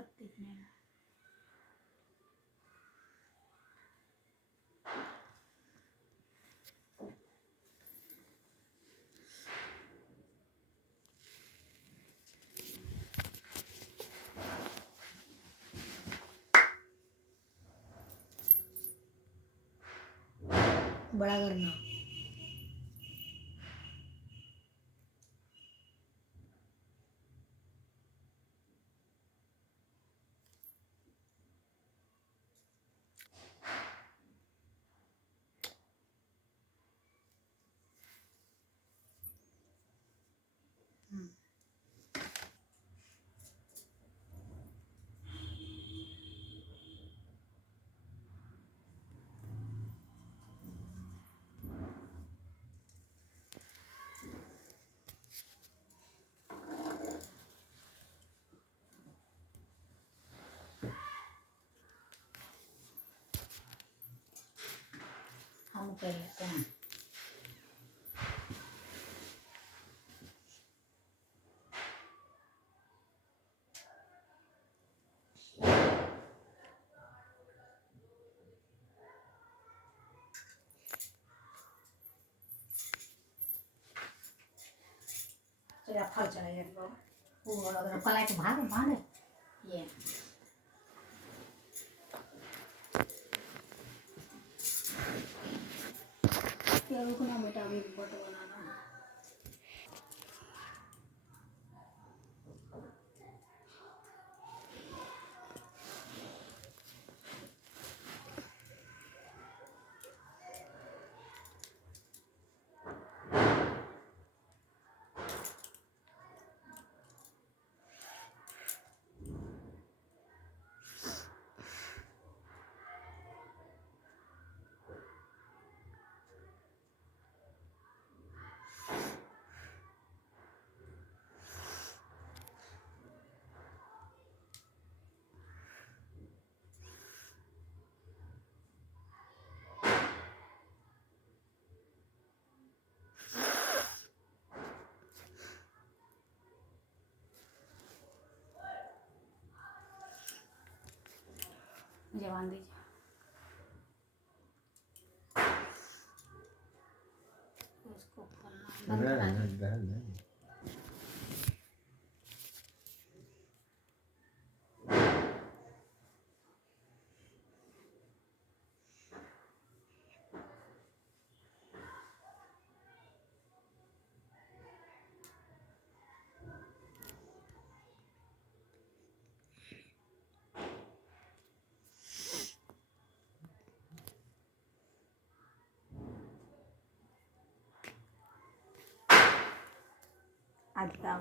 सब दिखने लगा। बड़ा करना हम कर लेते हैं। चलिए फल चढ़ाइए वो अगर कलाई के भाग मारे ये क्या रुकना बेटा अभी बट बनाना जवान दीजिए उसको खोलना बंद करा दीजिए। अधिका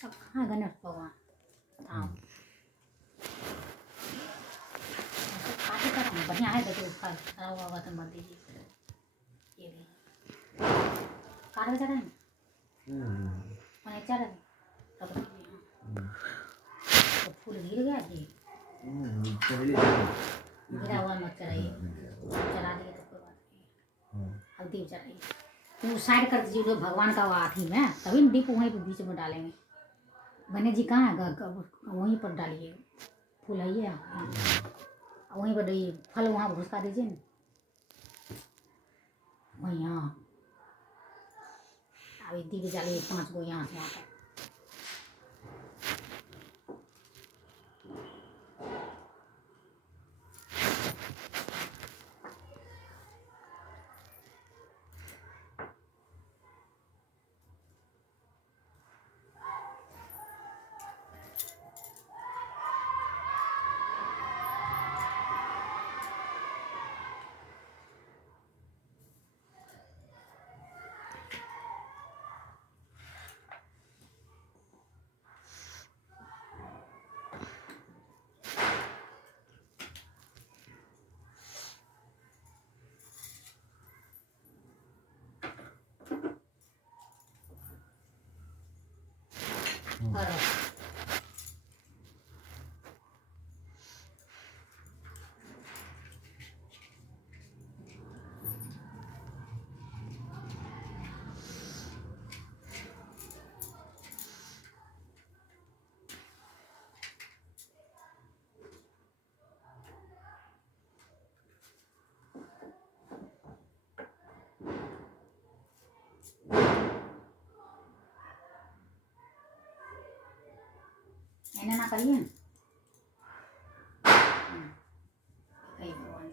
सब कहाँ गणेश भगवान काटे का बढ़िया है। देखो फल खराब हुआ होगा तो मत दीजिए। ये भी काट बेचा रहे मैंने चार तो फूल गिर गया जी गिरा हुआ मत चढ़ाइए। चढ़ा दिए तो कोई बात नहीं। हल्दी चढ़ाइए तो साइड कर दीजिए भगवान का हाथी में तभी न दीप वहीं पर बीच में डालेंगे। गणेश जी कहाँ है वहीं पर डालिए फूल है ये वहीं पर डालिए फल वहाँ घुसका दीजिए न वहीं। हाँ अभी दीप डालिए 5 गो यहाँ से वहाँ तक। और ऐना ना करिए कहीं भगवान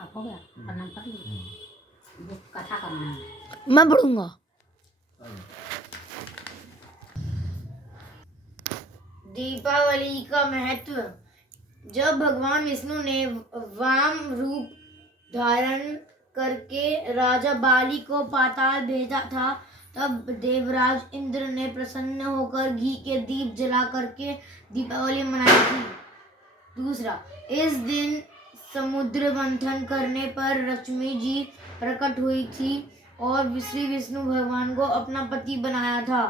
आप हो गया प्रणाम कर लीजिए वो कथा करना है मैं पढ़ूंगा। दीपावली का महत्व। जब भगवान विष्णु ने वाम रूप धारण करके राजा बाली को पाताल भेजा था, तब देवराज इंद्र ने प्रसन्न होकर घी के दीप जला करके दीपावली मनाई थी। दूसरा, इस दिन समुद्र मंथन करने पर लक्ष्मी जी प्रकट हुई थी और श्री विष्णु भगवान को अपना पति बनाया था।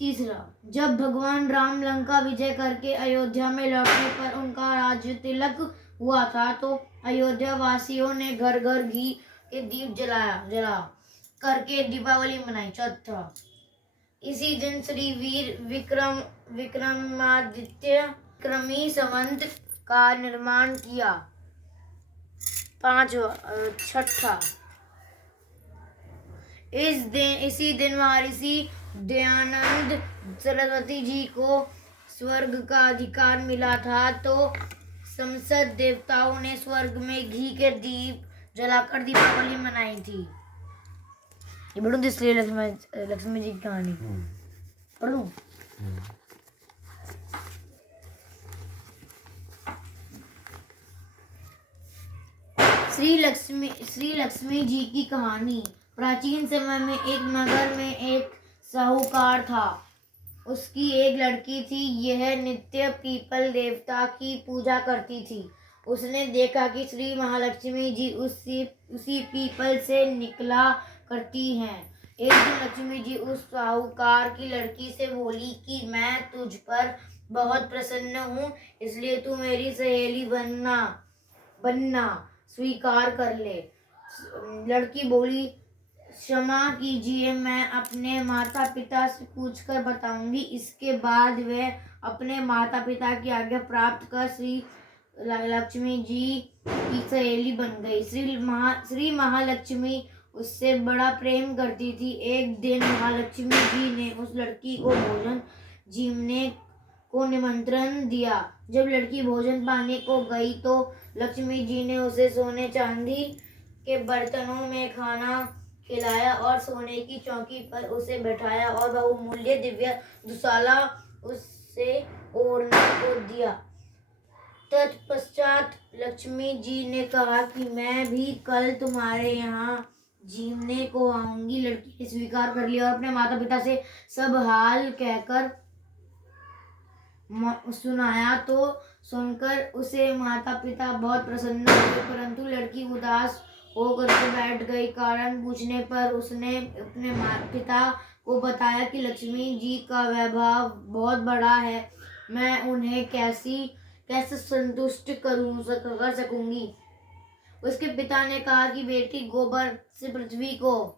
तीसरा, जब भगवान राम लंका विजय करके अयोध्या में लौटने पर उनका राज्य तिलक हुआ था, तो अयोध्या वासियों ने घर घर घी के दीप जला करके दीपावली मनाई। चौथा, इसी दिन श्री वीर विक्रमादित्य क्रमी संवत का निर्माण किया। छठा, इसी दिन महर्षि दयानंद सरस्वती जी को स्वर्ग का अधिकार मिला था, तो समस्त देवताओं ने स्वर्ग में घी के दीप जलाकर दीपावली मनाई थी। ये पढ़ूं इसलिए लक्ष्मी जी की कहानी पढ़ूं। श्री लक्ष्मी जी की कहानी। प्राचीन समय में एक नगर में एक साहूकार था। उसकी एक लड़की थी। यह नित्य पीपल देवता की पूजा करती थी। उसने देखा कि श्री महालक्ष्मी जी उसी पीपल से निकला करती हैं। एक दिन लक्ष्मी जी उस साहूकार की लड़की से बोली कि मैं तुझ पर बहुत प्रसन्न हूँ, इसलिए तू मेरी सहेली बनना स्वीकार कर ले। लड़की बोली, क्षमा कीजिए, मैं अपने माता पिता से पूछकर बताऊंगी। इसके बाद वह अपने माता पिता की आज्ञा प्राप्त कर श्री लक्ष्मी जी की सहेली बन गई। श्री महालक्ष्मी उससे बड़ा प्रेम करती थी। एक दिन महालक्ष्मी जी ने उस लड़की को भोजन जीवने को निमंत्रण दिया। जब लड़की भोजन पाने को गई तो लक्ष्मी जी ने उसे सोने चांदी के बर्तनों में खाना खिलाया और सोने की चौकी पर उसे बैठाया और बहुमूल्य दिव्य दुशाला उससे ओढ़ने को दिया। तत्पश्चात लक्ष्मी जी ने कहा कि मैं भी कल तुम्हारे यहाँ जीवने को आऊंगी। लड़की ने स्वीकार कर लिया और अपने माता पिता से सब हाल कहकर सुनाया। तो सुनकर उसे माता पिता बहुत प्रसन्न हुए, परंतु लड़की उदास होकर के बैठ गई। कारण पूछने पर उसने अपने माता पिता को बताया कि लक्ष्मी जी का वैभव बहुत बड़ा है, मैं उन्हें कैसे संतुष्ट कर सकूंगी। उसके पिता ने कहा कि बेटी, गोबर से पृथ्वी को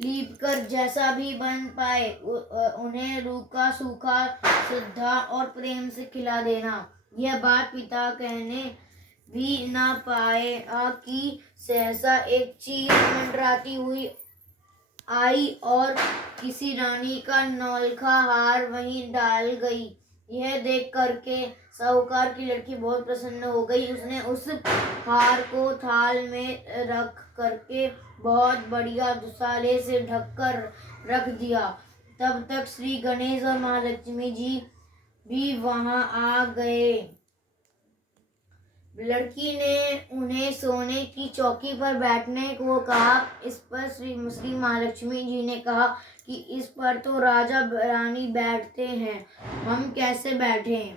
लीपकर जैसा भी बन पाए उन्हें रूखा सूखा श्रद्धा और प्रेम से खिला देना। यह बात पिता कहने भी ना पाए कि सहसा एक चील मंडराती हुई आई और किसी रानी का नौलखा हार वहीं डाल गई। यह देख करके साहूकार की लड़की बहुत प्रसन्न हो गई। उसने उस हार को थाल में रख करके बहुत बढ़िया दुसाले से ढककर रख दिया। तब तक श्री गणेश और महालक्ष्मी जी भी वहां आ गए। लड़की ने उन्हें सोने की चौकी पर बैठने को कहा। इस पर श्री महालक्ष्मी जी ने कहा कि इस पर तो राजा रानी बैठते हैं, हम कैसे बैठें।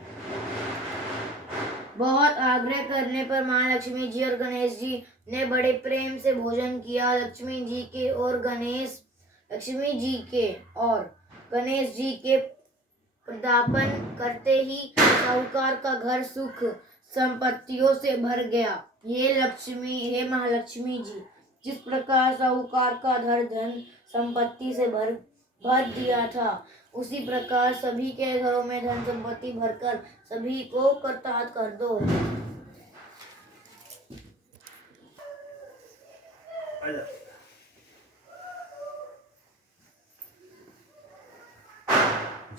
बहुत आग्रह करने पर महालक्ष्मी जी और गणेश जी ने बड़े प्रेम से भोजन किया। लक्ष्मी जी के और गणेश जी के प्रदापन करते ही साहूकार का घर सुख संपत्तियों से भर गया। हे महालक्ष्मी जी, जिस प्रकार साहूकार का घर धन संपत्ति से भर दिया था, उसी प्रकार सभी के घरों में धन संपत्ति भरकर सभी को कृतार्थ कर दो।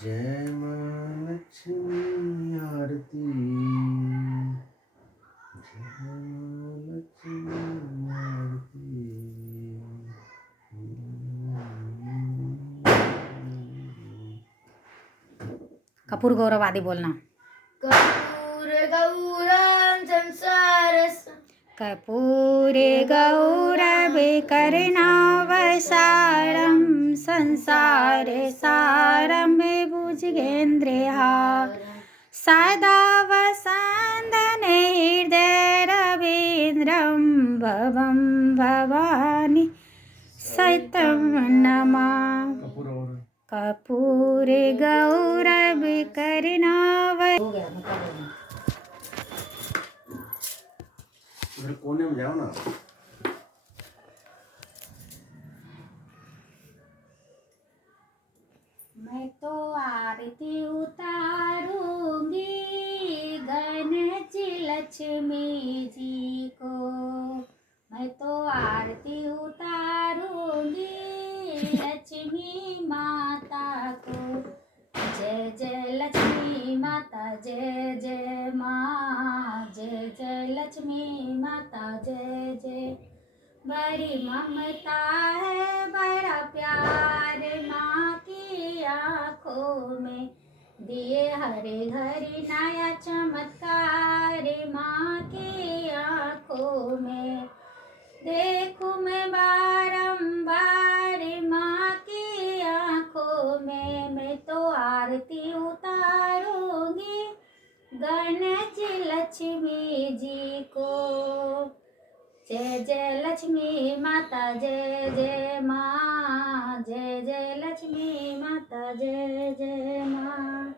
जय मां लक्ष्मी आरती, जय मां लक्ष्मी आरती। कपूर गौरव आदि बोलना। कर्पूर गौरम संसार कपूर गौरव कर्णावसारं संसार सारं भुजगेन्द्रहार सदा वसन्दन हृदय रवीन्द्रं भवं भवानी सत्यं नमामि। कपूर गौरव कर्णाव उधर कोने में जाओ ना। मैं तो आरती उतारूंगी गणेश लक्ष्मी जी को। मैं तो आरती उतारूंगी लक्ष्मी माता को। जय जय लक्ष्मी माता, जय जय माँ, जय जय लक्ष्मी माता, जय जय। बड़ी ममता है, बड़ा प्यार माँ की आँखों में। दिए हरे घरी नया चमत्कार माँ की आँखों में। देखूं मैं बारंबार माँ की आँखों में। मैं तो आरती उतारूंगी गणेश लक्ष्मी जी को। जय जय लक्ष्मी माता, जय जय माँ, जय जय लक्ष्मी माता, जय जय माँ।